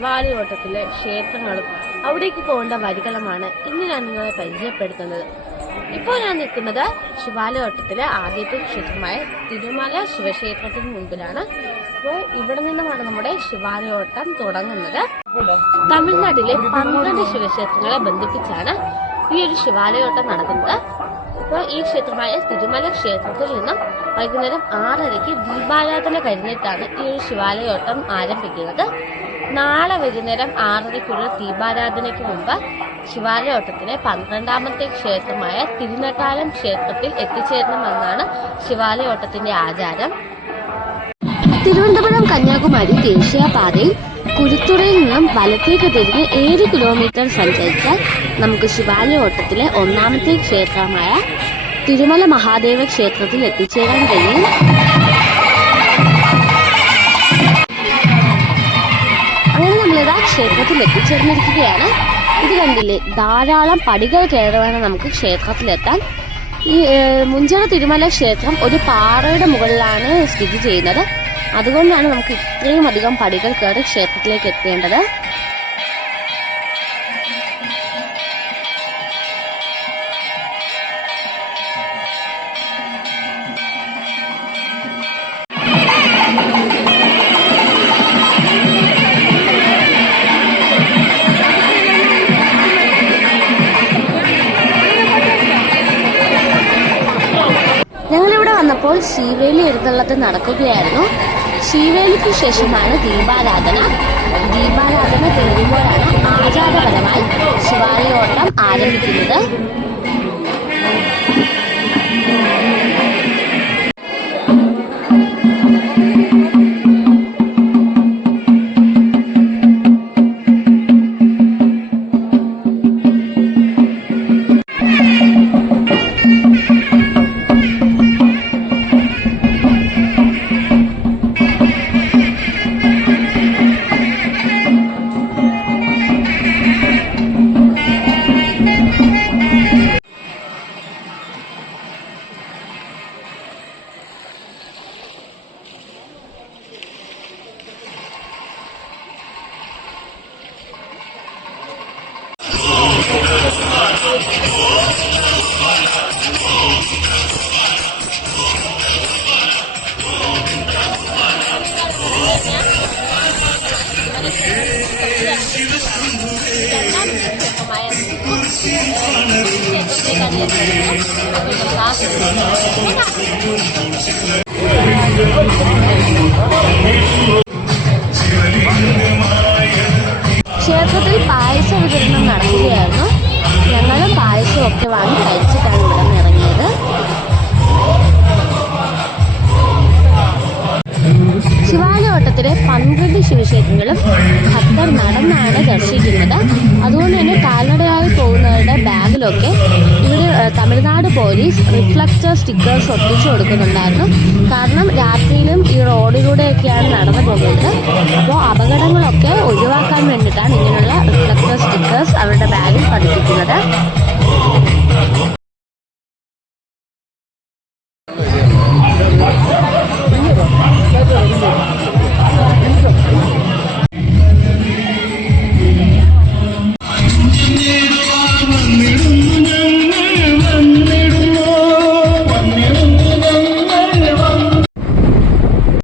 ശിവാലയോട്ടത്തിലെ ക്ഷേത്രങ്ങളും അവിടേക്ക് പോകേണ്ട വഴികളുമാണ് ഇന്ന് ഞാൻ നിങ്ങളെ പരിചയപ്പെടുത്തുന്നത്. ഇപ്പോൾ ഞാൻ നിൽക്കുന്നത് ശിവാലയോട്ടത്തിലെ ആദ്യത്തെ ക്ഷേത്രമായ തിരുമല ശിവക്ഷേത്രത്തിന് മുമ്പിലാണ്. അപ്പോൾ ഇവിടെ നിന്നുമാണ് നമ്മുടെ ശിവാലയോട്ടം തുടങ്ങുന്നത്. തമിഴ്നാട്ടിലെ 12 ശിവക്ഷേത്രങ്ങളെ ബന്ധിപ്പിച്ചാണ് ഈ ഒരു ശിവാലയോട്ടം നടക്കുന്നത്. ഇപ്പോൾ ഈ ക്ഷേത്രമായ തിരുമല ക്ഷേത്രത്തിൽ നിന്നും വൈകുന്നേരം 6:30 ദീപാരാധന കഴിഞ്ഞിട്ടാണ് ഈ ഒരു ശിവാലയോട്ടം ആരംഭിക്കുന്നത്. നാളെ വൈകുന്നേരം 6:30 ദീപാരാധനയ്ക്ക് മുമ്പ് ശിവാലയോട്ടത്തിലെ 12ാമത്തെ ക്ഷേത്രമായ തിരുനട്ടാലം ക്ഷേത്രത്തിൽ എത്തിച്ചേരണമെന്നാണ് ശിവാലയോട്ടത്തിന്റെ ആചാരം. തിരുവനന്തപുരം കന്യാകുമാരി ദേശീയപാതയിൽ കുരുത്തുറയിൽ നിന്നും വലത്തേക്ക് തിരിഞ്ഞ് 7 കിലോമീറ്റർ സഞ്ചരിച്ചാൽ നമുക്ക് ശിവാലയോട്ടത്തിലെ 1ാമത്തെ ക്ഷേത്രമായ തിരുമല മഹാദേവ ക്ഷേത്രത്തിൽ എത്തിച്ചേരാൻ കഴിയും. അങ്ങനെ നമ്മളിതാ ക്ഷേത്രത്തിൽ എത്തിച്ചേർന്നിരിക്കുകയാണ്. ഇത് കണ്ടില്ലേ, ധാരാളം പടികൾ കയറി വേണം നമുക്ക് ക്ഷേത്രത്തിലെത്താൻ. ഈ മുഞ്ചിറ തിരുമല ക്ഷേത്രം ഒരു പാറയുടെ മുകളിലാണ് സ്ഥിതി ചെയ്യുന്നത്. അതുകൊണ്ടാണ് നമുക്ക് ഇത്രയും അധികം പടികൾ കയറി ക്ഷേത്രത്തിലേക്ക് എത്തേണ്ടത്. ഞങ്ങളിവിടെ വന്നപ്പോൾ ശീവേലി എഴുന്നള്ളത്ത് നടക്കുകയായിരുന്നു. ശീവേലിക്ക് ശേഷമാണ് ദീപാരാധന. ദീപാരാധന തീരുമ്പോഴാണ് ആചാരപരമായി ശിവാലയോട്ടം ആരംഭിക്കുന്നത്. ക്ഷേത്രത്തിൽ പായസ വിതരണം നടക്കുകയായിരുന്നു. ഞങ്ങളും പായസമൊക്കെ വാങ്ങി കഴിച്ചിട്ടാണ് ഇവിടെ നിന്ന് ഇറങ്ങിയത്. ശിവാലയോട്ടത്തിലെ 12 ശിവക്ഷേത്രങ്ങളും ഭക്തർ നടന്നാണ് ദർശിക്കുന്നത്. അതുകൊണ്ട് തന്നെ കാൽനടയായി പോകുന്നവരുടെ ബാഗിലൊക്കെ ഇവിടെ തമിഴ്നാട് പോലീസ് റിഫ്ലക്റ്റർ സ്റ്റിക്കേഴ്സ് ഒട്ടിച്ചു കൊടുക്കുന്നുണ്ടായിരുന്നു. കാരണം രാത്രിയിലും ഈ റോഡിലൂടെയൊക്കെയാണ് നടന്നു പോകുന്നത്. അപ്പോൾ അപകടങ്ങളൊക്കെ ഒഴിവാക്കാൻ വേണ്ടിയിട്ടാണ് ഇങ്ങനെയുള്ള റിഫ്ലക്റ്റർ സ്റ്റിക്കേഴ്സ് അവരുടെ ബാഗിൽ പതിപ്പിക്കുന്നത്.